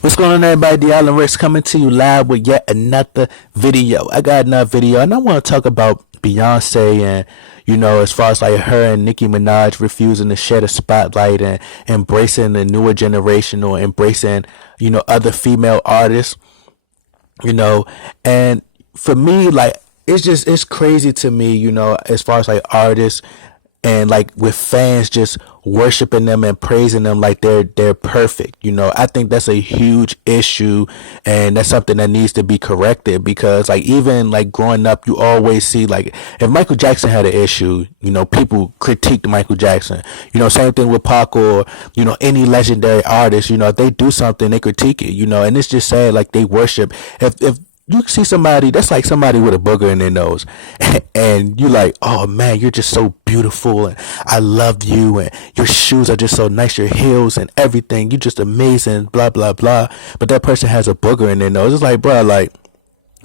What's going on, everybody? The Island Rex coming to you live with yet another video. I got another video, and I want to talk about Beyonce and, as far as like her and Nicki Minaj refusing to share the spotlight and embracing the newer generation or embracing, other female artists, and for me, like, it's crazy to me, as far as like artists and like with fans just worshiping them and praising them like they're perfect. I think that's a huge issue, and that's something that needs to be corrected, because like even like growing up, you always see like if Michael Jackson had an issue, people critiqued Michael Jackson. Same thing with Pac or any legendary artist. If they do something, they critique it. And it's just sad, like they worship. If you see somebody that's like somebody with a booger in their nose, and you like, oh man, you're just so beautiful, and I love you, and your shoes are just so nice, your heels and everything, you're just amazing, blah blah blah. But that person has a booger in their nose. It's like, bro, like,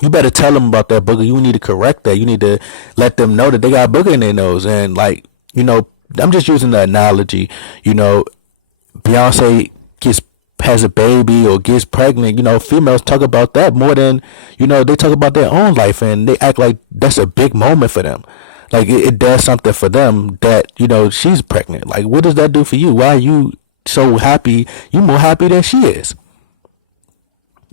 you better tell them about that booger. You need to correct that. You need to let them know that they got a booger in their nose. And like, I'm just using the analogy. Beyonce has a baby or gets pregnant, females talk about that more than, they talk about their own life, and they act like that's a big moment for them. Like it does something for them that, she's pregnant. Like, what does that do for you? Why are you so happy? You more happy than she is.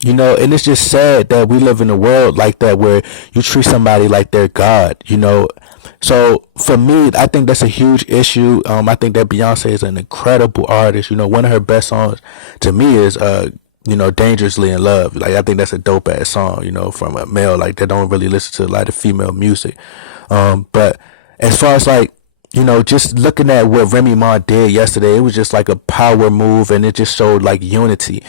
And it's just sad that we live in a world like that where you treat somebody like they're God. So for me, I think that's a huge issue. I think that Beyonce is an incredible artist. One of her best songs to me is Dangerously in Love. Like, I think that's a dope ass song, from a male like that don't really listen to a lot of female music. But as far as like, just looking at what Remy Ma did yesterday, it was just like a power move, and it just showed like unity.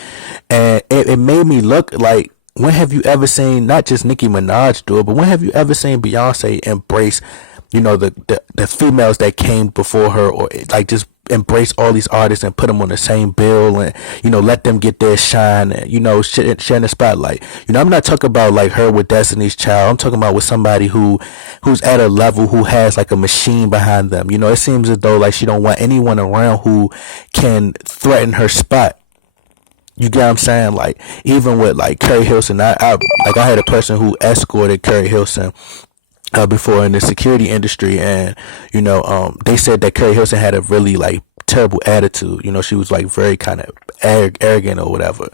And it made me look like, when have you ever seen not just Nicki Minaj do it, but when have you ever seen Beyonce embrace the females that came before her, or like just embrace all these artists and put them on the same bill, and let them get their shine, and share the spotlight. I'm not talking about like her with Destiny's Child. I'm talking about with somebody who's at a level, who has like a machine behind them. It seems as though like she don't want anyone around who can threaten her spot. You get what I'm saying? Like, even with like Curry Hilson, I had a person who escorted Curry Hilson before in the security industry, and they said that Curry Hilson had a really like terrible attitude. She was like very kind of arrogant or whatever.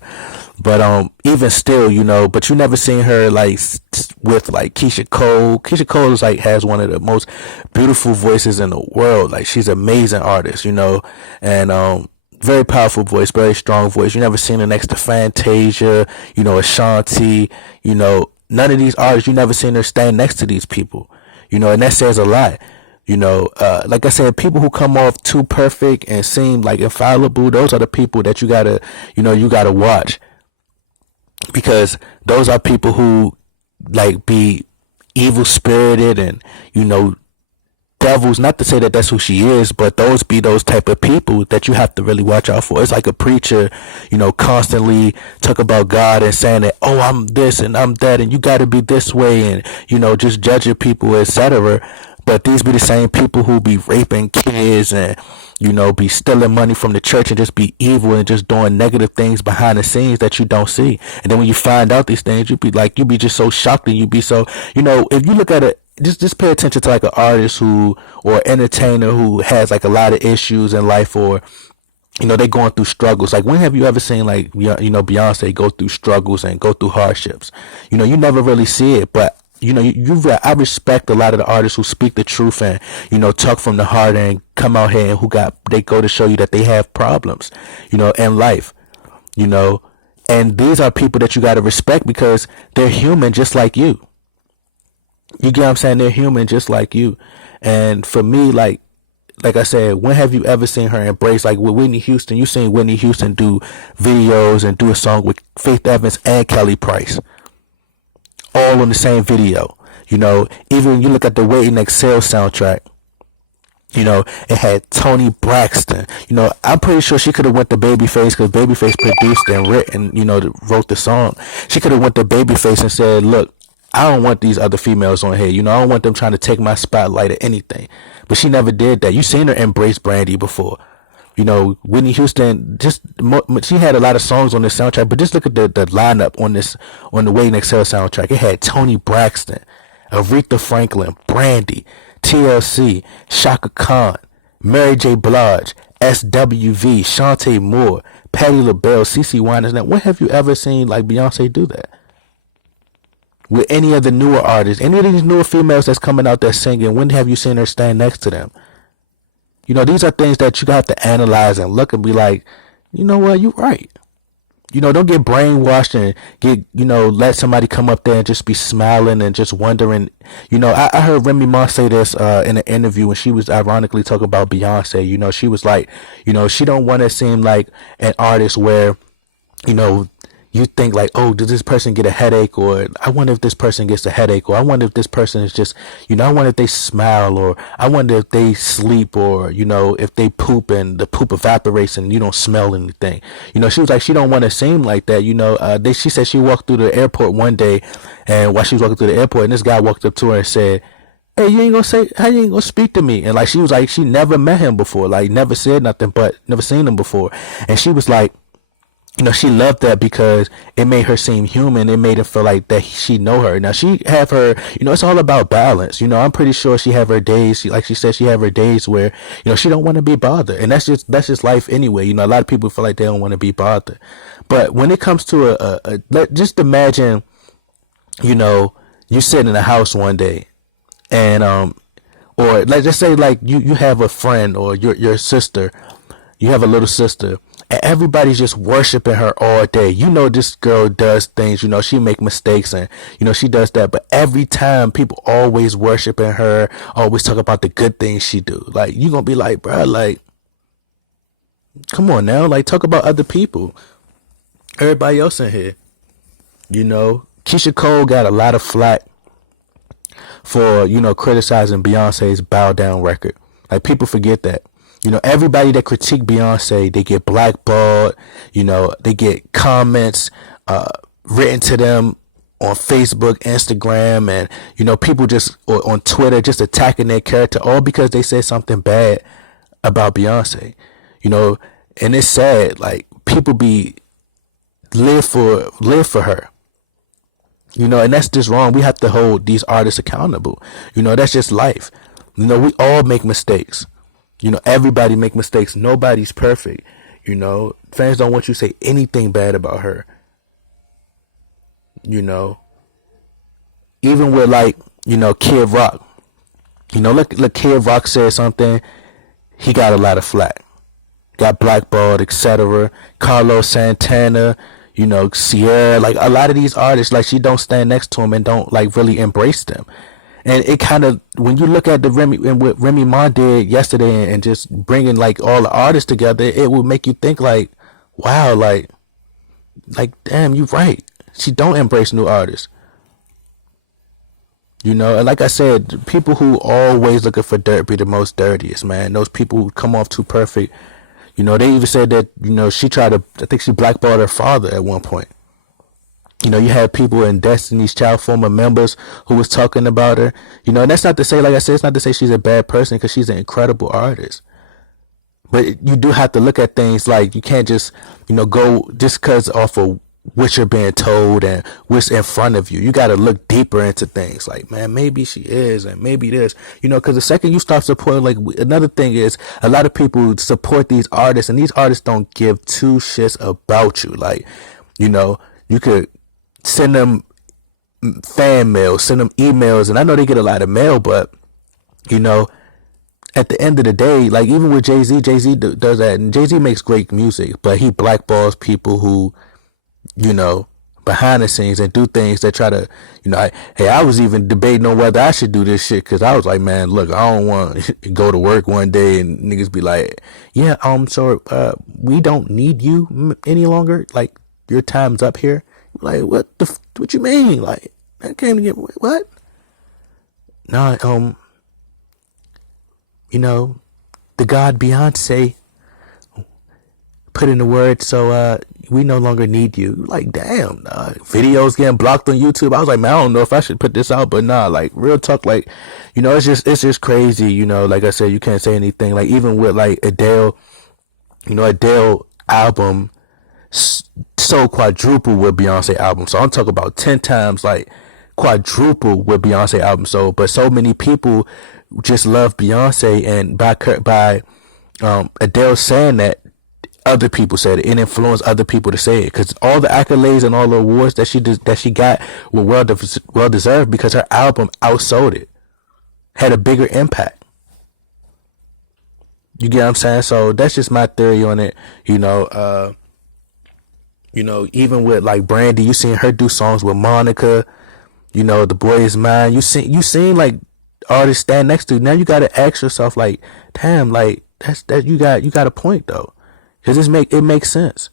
But even still, but you never seen her like with like Keisha Cole. Keisha Cole is like has one of the most beautiful voices in the world. Like, she's an amazing artist, and very powerful voice, very strong voice. You never seen her next to Fantasia, Ashanti, none of these artists, you never seen her stand next to these people, and that says a lot. Like I said, people who come off too perfect and seem like infallible, those are the people that you gotta watch, because those are people who like be evil spirited and, devils. Not to say that that's who she is, but those be those type of people that you have to really watch out for. It's like a preacher, constantly talk about God and saying that, oh, I'm this and I'm that, and you got to be this way, and just judging people, etc. But these be the same people who be raping kids and be stealing money from the church and just be evil and just doing negative things behind the scenes that you don't see. And then when you find out these things, you be just so shocked, and you be so, if you look at it, just pay attention to like an artist or entertainer who has like a lot of issues in life, or they going through struggles. Like, when have you ever seen like Beyonce go through struggles and go through hardships? You never really see it. But I respect a lot of the artists who speak the truth and talk from the heart and come out here and they go to show you that they have problems in life, and these are people that you got to respect, because they're human just like you. You get what I'm saying? They're human just like you. And for me, like I said, when have you ever seen her embrace, like with Whitney Houston? You seen Whitney Houston do videos and do a song with Faith Evans and Kelly Price, all on the same video. Even you look at the Waiting to Exhale soundtrack, it had Toni Braxton. I'm pretty sure she could have went to Babyface, because Babyface produced and written, wrote the song. She could have went to Babyface and said, look, I don't want these other females on here. I don't want them trying to take my spotlight or anything. But she never did that. You seen her embrace Brandy before. You know, Whitney Houston, she had a lot of songs on this soundtrack, but just look at the lineup on the Waiting to Exhale soundtrack. It had Toni Braxton, Aretha Franklin, Brandy, TLC, Shaka Khan, Mary J. Blige, SWV, Shantae Moore, Patti LaBelle, CeCe Winans. Now, when have you ever seen like Beyonce do that? With any of the newer artists, any of these newer females that's coming out there singing, when have you seen her stand next to them? You know, these are things that you have to analyze and look and be like, you know what, you're right. You know, don't get brainwashed and let somebody come up there and just be smiling and just wondering. You know, I heard Remy Ma say this in an interview when she was ironically talking about Beyonce. You know, she was like, you know, she don't want to seem like an artist where, you know, you think like, oh, does this person get a headache? Or I wonder if this person gets a headache. Or I wonder if this person is just, you know, I wonder if they smile. Or I wonder if they sleep. Or, you know, if they poop and the poop evaporates and you don't smell anything. You know, she was like, she don't want to seem like that. You know, she said she walked through the airport one day, and while she was walking through the airport, and this guy walked up to her and said, hey, how you ain't gonna speak to me? And like, she was like, she never met him before, like never said nothing, but never seen him before. And she was like, you know, she loved that because it made her seem human. It made her feel like that she know her. Now she have her, you know, it's all about balance. You know, I'm pretty sure she have her days. Like she said, she have her days where, you know, she don't want to be bothered, and that's just life anyway. You know, a lot of people feel like they don't want to be bothered, but when it comes to just imagine, you know, you sitting in a house one day, and or let's just say like you have a friend or your sister, you have a little sister. And everybody's just worshiping her all day. You know, this girl does things, you know, she make mistakes and, you know, she does that. But every time people always worshiping her, always talk about the good things she do. Like, you gonna be like, bro, like, come on now. Like, talk about other people. Everybody else in here. You know, Keisha Cole got a lot of flack for, you know, criticizing Beyonce's Bow Down record. Like, people forget that. You know, everybody that critique Beyonce, they get blackballed. You know, they get comments written to them on Facebook, Instagram, and, you know, people just or on Twitter just attacking their character, all because they said something bad about Beyonce. You know, and it's sad. Like, people live for her. You know, and that's just wrong. We have to hold these artists accountable. You know, that's just life. You know, we all make mistakes. You know, everybody make mistakes. Nobody's perfect. You know, fans don't want you to say anything bad about her. You know, even with like, you know, Kid Rock. You know, look, Kid Rock said something. He got a lot of flack. Got blackballed, etc. Carlos Santana, you know, Sierra, like a lot of these artists, like she don't stand next to him and don't like really embrace them. And it kind of, when you look at what Remy Ma did yesterday and just bringing like all the artists together, it will make you think like, wow, like damn, you're right. She don't embrace new artists. You know, and like I said, people who always looking for dirt be the most dirtiest, man. Those people who come off too perfect. You know, they even said that, you know, I think she blackballed her father at one point. You know, you had people in Destiny's Child former members who was talking about her. You know, and that's not to say, like I said, it's not to say she's a bad person, because she's an incredible artist. But you do have to look at things like, you can't just, you know, go just because off of what you're being told and what's in front of you. You got to look deeper into things. Like, man, maybe she is, and maybe this, you know, because the second you start supporting, like, another thing is a lot of people support these artists, and these artists don't give two shits about you. Like, you know, you could send them fan mail, send them emails, and I know they get a lot of mail, but, you know, at the end of the day, like, even with Jay-Z does that, and Jay-Z makes great music, but he blackballs people who, you know, behind the scenes and do things that try to, you know, I was even debating on whether I should do this shit, because I was like, man, look, I don't want to go to work one day and niggas be like, yeah, so we don't need you any longer, like, your time's up here. Like, what you mean? Like, I came to get what? No, you know, the God Beyonce put in the word, so we no longer need you. Like, damn, videos getting blocked on YouTube. I was like, man, I don't know if I should put this out, but nah, like, real talk, like, you know, it's just crazy. You know, like I said, you can't say anything. Like, even with like Adele, You know, Adele album sold quadruple with Beyonce album. So I'm talking about 10 times like quadruple with Beyonce album sold. But so many people just love Beyonce, and by Adele saying that, other people said it. It influenced other people to say it, because all the accolades and all the awards that she got were well deserved, because her album outsold it, had a bigger impact. You get what I'm saying? So that's just my theory on it. Even with like Brandy, you seen her do songs with Monica. The Boy Is Mine. You seen like artists stand next to you. Now you gotta ask yourself like, damn, like that you got a point though, because it makes sense.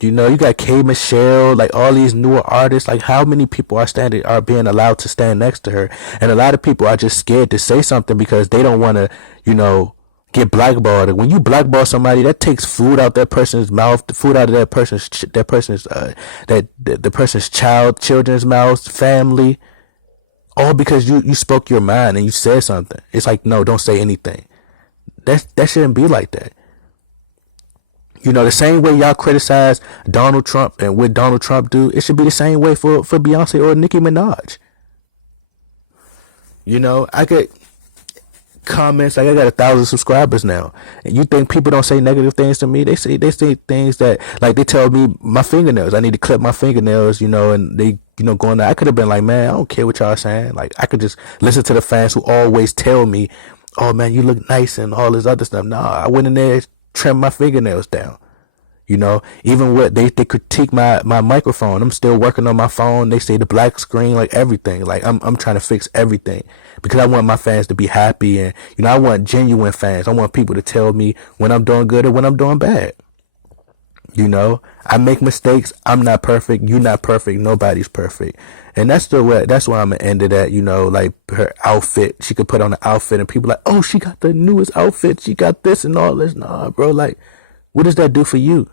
You got K Michelle, like all these newer artists. Like, how many people are being allowed to stand next to her? And a lot of people are just scared to say something because they don't want to, get blackballed. And when you blackball somebody, that takes food out that person's mouth, the food out of that person's children's mouths, family, all because you spoke your mind and you said something. It's like, no, don't say anything. That shouldn't be like that. The same way y'all criticize Donald Trump and what Donald Trump do, it should be the same way for Beyonce or Nicki Minaj. I get comments, like I got 1,000 subscribers now, and you think people don't say negative things to me? They say things that, like, they tell me my fingernails, I need to clip my fingernails, and they going there. I could have been like, man, I don't care what y'all saying. Like, I could just listen to the fans who always tell me, oh man, you look nice and all this other stuff. Nah, I went in there, trim my fingernails down. Even what they critique my microphone. I'm still working on my phone. They say the black screen, like everything. Like, I'm trying to fix everything because I want my fans to be happy, and I want genuine fans. I want people to tell me when I'm doing good or when I'm doing bad. I make mistakes. I'm not perfect. You're not perfect. Nobody's perfect. And that's why I'm gonna end it at. Like her outfit. She could put on an outfit and people like, oh, she got the newest outfit. She got this and all this. Nah, bro. Like, what does that do for you?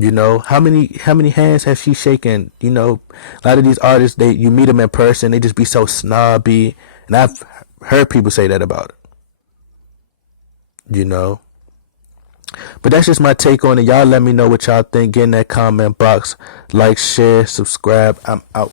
How many hands has she shaken? A lot of these artists, you meet them in person, they just be so snobby, and I've heard people say that about her. But that's just my take on it. Y'all let me know what y'all think. Get in that comment box. Like, share, subscribe. I'm out.